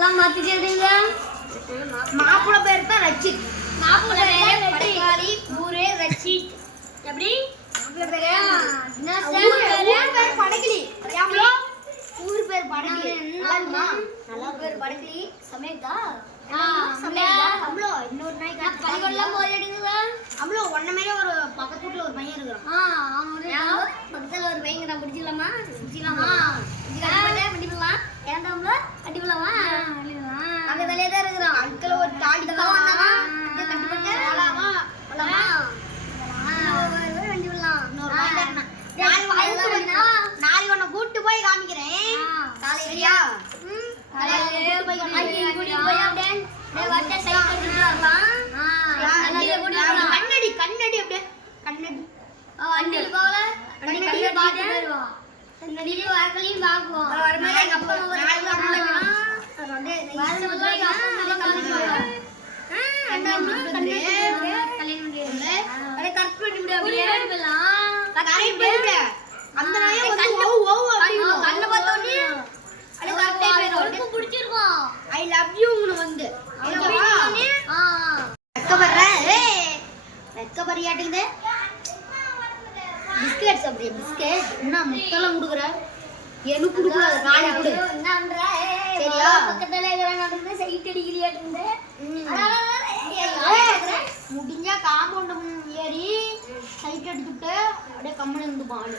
மாப்பிள்ளை பேர் தான் ரச்சித். மாப்பிள்ளை பேர் படைக்காளி, ஊரே ரச்சித். எப்படி மாப்பிள்ளை பேரு ஊர் பேர் படைக்கலி. ஊர் பேர் படைக்கலி. நல்லா பேர் படைக்கலி. சமேதா இன்னொரு நாய் பள்ளிக்கூடலாம் போயிடுங்க. அவ்வளோ ஒன்ன மாதிரி ஒரு பக்கத்து வீட்டுல ஒரு பையன் இருக்கிறான். பக்கத்துல ஒரு பையன் நான் பிடிச்சிக்கலாமா? பிடிக்கலாம். ஏன்டாம்ல கட்டிக்கலாமா? அங்க தலையே தான் இருக்கிறான். அதுக்குள்ள ஒரு தாடி கட்டிப்பட்டு நாளைக்கு உன்னை கூட்டு போய் காமிக்கிறேன். காலையிலயா கண்ணடி கண்ணடி அப்படியே கண்ணடி வண்டியில் போகல கண்ணடியும் வாக்கலையும் பார்ப்போம். எங்க அப்பா அந்த நாயை கண்ணை பார்த்தோன்னே பிடிச்சிருக்கோம். ஐ லவ் யூ வந்து வெக்கப்படுறியாட்டிங்குது. பிஸ்கெட்ஸ் அப்படியே பிஸ்கெட் என்ன முத்தெல்லாம் கொடுக்குற? எனக்கு கொடுக்கூடாது. நாளை கொடு. சரியா? பக்கத்துல இருக்கிறாங்க சைட் அடிக்கிறியாட்டிருந்து. முடிஞ்சா காம்பவுண்ட் ஏறி சைட் அடிச்சுட்டு அப்படியே கம்மனு இருந்து பாடு.